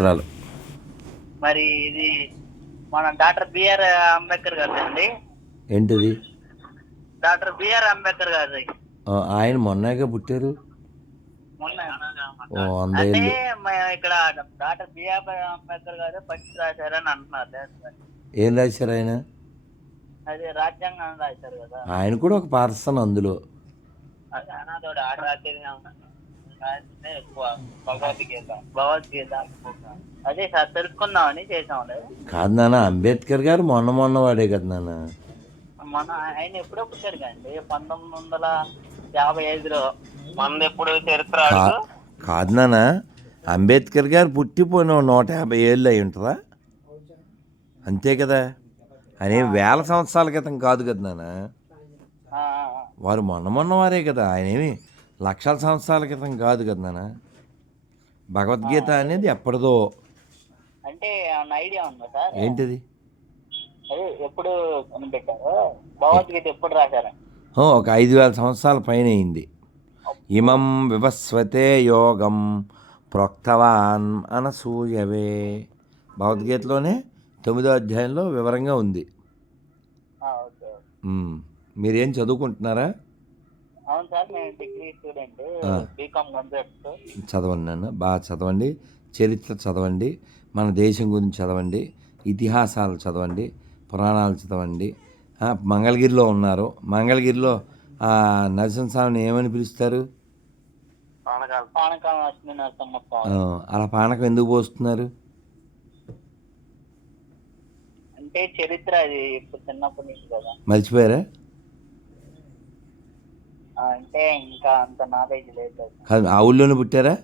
సంవత్సరాలు మరి ఇది మన డాక్టర్ బిఆర్ అంబేద్కర్ గారిది అండి. ఏంటిది? డాక్టర్ బిఆర్ అంబేద్కర్ గారిది. ఆ, ఆయన మొన్నగా పుట్టారు? అంటే ఇక్కడ డాక్టర్ బిఆర్ అంబేద్కర్ గారు ఫస్ట్ రాశారని అంటున్నారు. ఏం రాశారు ఆయన? అది రాజ్యాంగం రాశారు కదా. ఆయన కూడా ఒక పర్సన్ అందులో. అది అనాథోడు ఆడ రాజ్యాంగం అదే సార్ తెలుసుకుందామని కాదు నాన్న అంబేద్కర్ గారు మొన్న మొన్న వాడే కదా నాన్న. మన ఆయన ఎప్పుడో పుట్టాడు కండి పంతొమ్మిది వందల యాభై ఐదులో. మనది ఎప్పుడు చరిత్ర కాదు నాన్న అంబేద్కర్ గారు పుట్టిపోయిన నూట యాభై ఏళ్ళు అయి ఉంటుందా? అంతే కదా. అనే వేల సంవత్సరాల క్రితం కాదు కదా నాన్న. వారు మొన్న మొన్న వారే కదా ఆయన ఏమి లక్షల సంవత్సరాల క్రితం కాదు కదా నాన్న. భగవద్గీత అనేది ఎప్పటిదో. అంటే ఐడియా ఉందా సార్? ఏంటిది? ఎప్పుడు భగవద్గీత ఎప్పుడు రాశారు? ఒక ఐదు వేల సంవత్సరాల పైన అయింది. ఇమం వివస్వతే యోగం ప్రోక్తవాన్ అనసూయవే. భగవద్గీతలోనే తొమ్మిదో అధ్యాయంలో వివరంగా ఉంది. మీరేం చదువుకుంటున్నారా? అవును సార్ నేను డిగ్రీ స్టూడెంట్ ఆ. బీకామ్ కంప్యూటర్స్ చదవండి నాన్న బాగా చదవండి. చరిత్ర చదవండి మన దేశం గురించి చదవండి ఇతిహాసాలు చదవండి పురాణాలు చదవండి. మంగళగిరిలో ఉన్నారు. మంగళగిరిలో ఆ, నరసింహస్వామిని ఏమని పిలుస్తారు? అలా పానకం ఎందుకు పోస్తున్నారు? అంటే చరిత్ర అది చిన్నప్పటి నుంచి కదా. మర్చిపోయారా? అంటే ఇంకా అంత నాలెడ్జ్ లేదు. కాదు ఆ ఊళ్ళోనే పుట్టారా?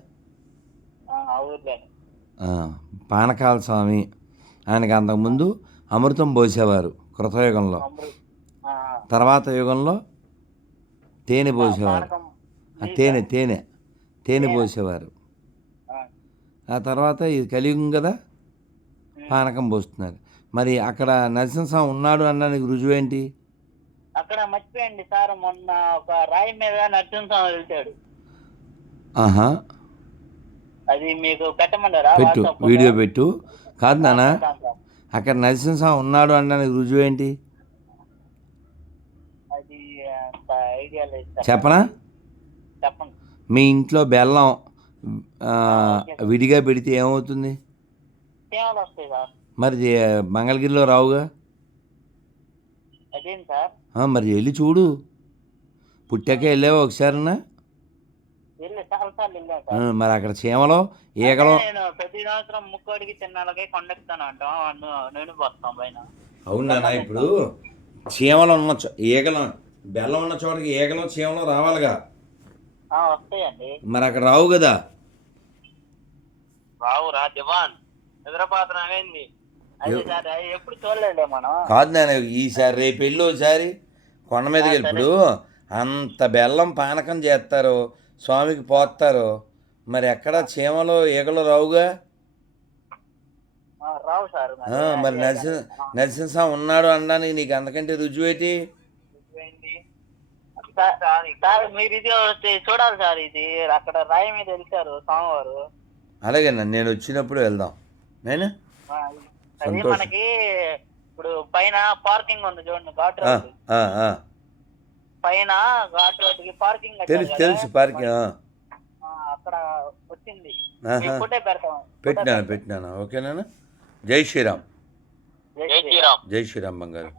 ఆ, పానకాల స్వామి ఆయనకి అంతకుముందు అమృతం పోసేవారు కృతయుగంలో. తర్వాత యుగంలో తేనె పోసేవారు. తేనె తేనె తేనె పోసేవారు. ఆ, తర్వాత ఇది కలియుగం కదా? పానకం పోస్తున్నారు. మరి అక్కడ నరసింహస్వామి ఉన్నాడు అనడానికి రుజువేంటి? అక్కడ మర్చిపోయండి సార్ మొన్న ఒక రాయి మీద నరసింహస్వామి వెళ్తాడు. ఆహా. అది మీకు పెట్టమంటారా? పెట్టు? వీడియో పెట్టు. కాదు నాన్న. అక్కడ నరసింహస్వామి ఉన్నాడు అనడానికి రుజువేంటి అది అంత ఐడియా లేదు సార్. చెప్పనా? చెప్పండి. మీ ఇంట్లో బెల్లం ఆ, విడిగా పెడితే ఏమవుతుంది? సేవలు వస్తాయి సార్. మరి మంగళగిరిలో రావుగా? అదేం సార్? మరి వెళ్ళి చూడు. పుట్టాక వెళ్ళావా ఒకసారినా మరి అక్కడ చీమలో ఈగలో. ప్రతి సంవత్సరం ముక్కోడికి చిన్నలకే నేను వస్తాం పైన. అవునా ఇప్పుడు చీమలు ఉన్న ఈగలు బెల్లం ఉన్న చోటకి ఈగలు చీమలు రావాలిగా. ఆ, వస్తాయండి. మరి అక్కడ రావు కదా. రావు రా దివాన్. నిద్రపాత్ర అనేది కాదు నేను ఈసారి రేపు వెళ్ళి ఒకసారి కొండ మీదకి వెళ్ళి. ఇప్పుడు అంత బెల్లం పానకం చేస్తారు స్వామికి పోస్తారు. మరి ఎక్కడ చీమలు ఈగలు రావుగా? మరి. నరసింహ నరసింహస్వామి ఉన్నాడు అనడానికి నీకు అంతకంటే రుజువేటి? ఏంటి? మీరు ఇది చూడాలి సార్ ఇది. అక్కడ రాయి మీద వెళ్తారు స్వామివారు. అలాగే నన్ను నేను వచ్చినప్పుడు వెళ్దాం. నేను? అది. మనకి ఇప్పుడు పైన పార్కింగ్ ఉంది చూడండి ఘాట్ రోడ్. పైన ఘాట్ రోడ్కి పార్కింగ్ తెలుసు తెలుసు పార్కింగ్ అక్కడ వచ్చింది. ఫోటో పెడతాం. పెట్టినాను పెట్టినాను. ఓకేనా జై శ్రీరామ్. జై శ్రీరామ్. జై శ్రీరామ్ బంగారు.